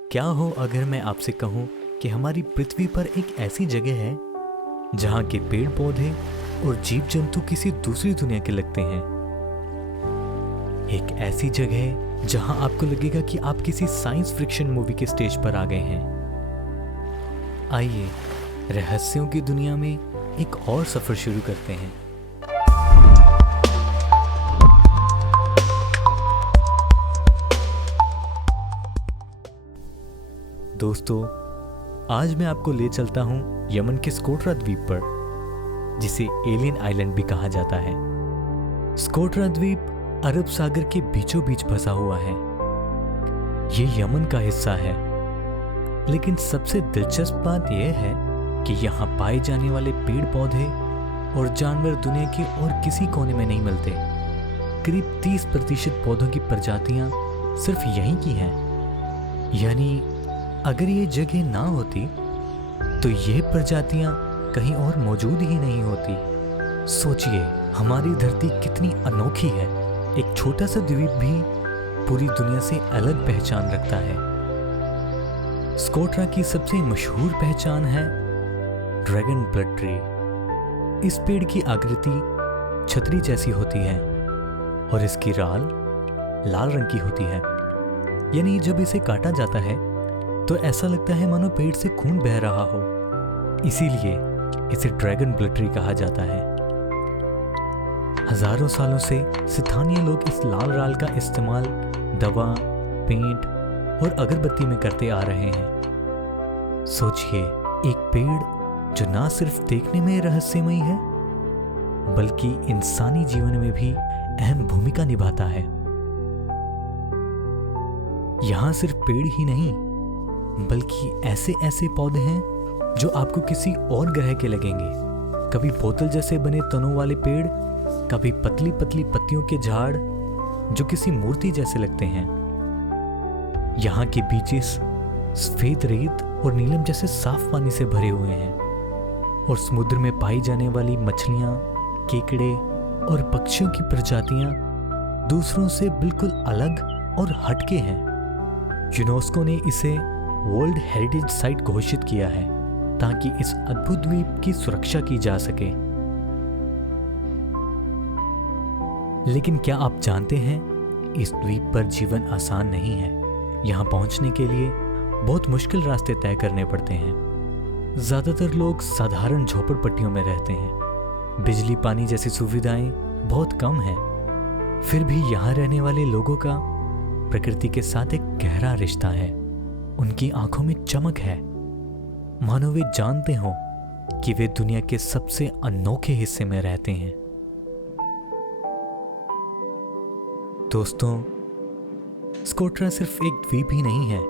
क्या हो अगर मैं आपसे कहूं कि हमारी पृथ्वी पर एक ऐसी जगह है जहां के पेड़ पौधे और जीव जंतु किसी दूसरी दुनिया के लगते हैं। एक ऐसी जगह जहां आपको लगेगा कि आप किसी साइंस फिक्शन मूवी के स्टेज पर आ गए हैं। आइए रहस्यों की दुनिया में एक और सफर शुरू करते हैं। दोस्तों, आज मैं आपको ले चलता हूं यमन के स्कोट्रा द्वीप पर, जिसे एलियन आइलैंड भी कहा जाता है। स्कोट्रा द्वीप अरब सागर के बीचों बीच बसा हुआ है। ये यमन का हिस्सा है, लेकिन सबसे दिलचस्प बात यह है कि यहाँ पाए जाने वाले पेड़ पौधे और जानवर दुनिया के और किसी कोने में नहीं मिलते। करीब 30% पौधों की प्रजातियां सिर्फ यहीं की हैं। यानी अगर ये जगह ना होती तो ये प्रजातियां कहीं और मौजूद ही नहीं होती। सोचिए, हमारी धरती कितनी अनोखी है। एक छोटा सा द्वीप भी पूरी दुनिया से अलग पहचान रखता है। स्कोट्रा की सबसे मशहूर पहचान है ड्रैगन ब्लड ट्री। इस पेड़ की आकृति छतरी जैसी होती है और इसकी राल लाल रंग की होती है। यानी जब इसे काटा जाता है तो ऐसा लगता है मानो पेड़ से खून बह रहा हो। इसीलिए इसे ड्रैगन ब्लड ट्री कहा जाता है। हजारों सालों से स्थानीय लोग इस लाल राल का इस्तेमाल दवा, पेंट और अगरबत्ती में करते आ रहे हैं। सोचिए, एक पेड़ जो ना सिर्फ देखने में रहस्यमयी है बल्कि इंसानी जीवन में भी अहम भूमिका निभाता है। यहां सिर्फ पेड़ ही नहीं बल्कि ऐसे ऐसे पौधे हैं जो आपको किसी और ग्रह के लगेंगे। कभी बोतल जैसे बने तनों वाले पेड़, कभी पतली पतली पत्तियों के झाड़ जो किसी मूर्ति जैसे लगते हैं। यहाँ के बीचेस सफेद रेत और नीलम जैसे साफ पानी से भरे हुए हैं और समुद्र में पाई जाने वाली मछलियां, केकड़े और पक्षियों की प्रजातियां दूसरों से बिल्कुल अलग और हटके हैं। यूनेस्को ने इसे वर्ल्ड हेरिटेज साइट घोषित किया है ताकि इस अद्भुत द्वीप की सुरक्षा की जा सके। लेकिन क्या आप जानते हैं, इस द्वीप पर जीवन आसान नहीं है। यहाँ पहुंचने के लिए बहुत मुश्किल रास्ते तय करने पड़ते हैं। ज्यादातर लोग साधारण झोपड़पट्टियों में रहते हैं। बिजली, पानी जैसी सुविधाएं बहुत कम हैं। फिर भी यहाँ रहने वाले लोगों का प्रकृति के साथ एक गहरा रिश्ता है। उनकी आंखों में चमक है, मानो वे जानते हो कि वे दुनिया के सबसे अनोखे हिस्से में रहते हैं। दोस्तों, स्कोट्रा सिर्फ एक द्वीप ही नहीं है,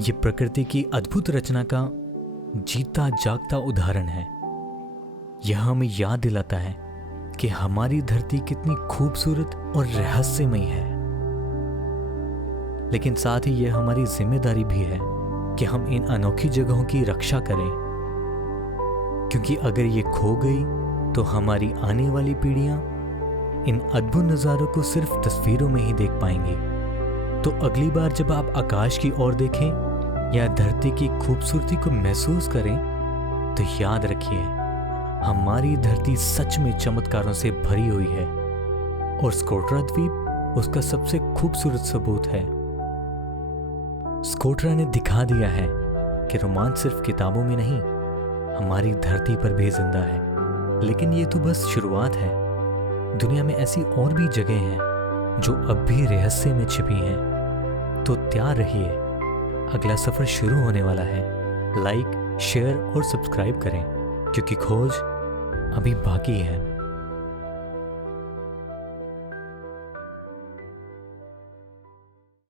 ये प्रकृति की अद्भुत रचना का जीता जागता उदाहरण है। यह हमें याद दिलाता है कि हमारी धरती कितनी खूबसूरत और रहस्यमयी है। लेकिन साथ ही यह हमारी जिम्मेदारी भी है कि हम इन अनोखी जगहों की रक्षा करें, क्योंकि अगर ये खो गई तो हमारी आने वाली पीढ़ियां इन अद्भुत नज़ारों को सिर्फ तस्वीरों में ही देख पाएंगी। तो अगली बार जब आप आकाश की ओर देखें या धरती की खूबसूरती को महसूस करें तो याद रखिए, हमारी धरती सच में चमत्कारों से भरी हुई है और स्कोट्रा द्वीप उसका सबसे खूबसूरत सबूत है। स्कोट्रा ने दिखा दिया है कि रोमांच सिर्फ किताबों में नहीं, हमारी धरती पर भी जिंदा है। लेकिन ये तो बस शुरुआत है। दुनिया में ऐसी और भी जगह हैं जो अब भी रहस्य में छिपी हैं। तो तैयार रहिए, अगला सफर शुरू होने वाला है। लाइक, शेयर और सब्सक्राइब करें, क्योंकि खोज अभी बाकी है।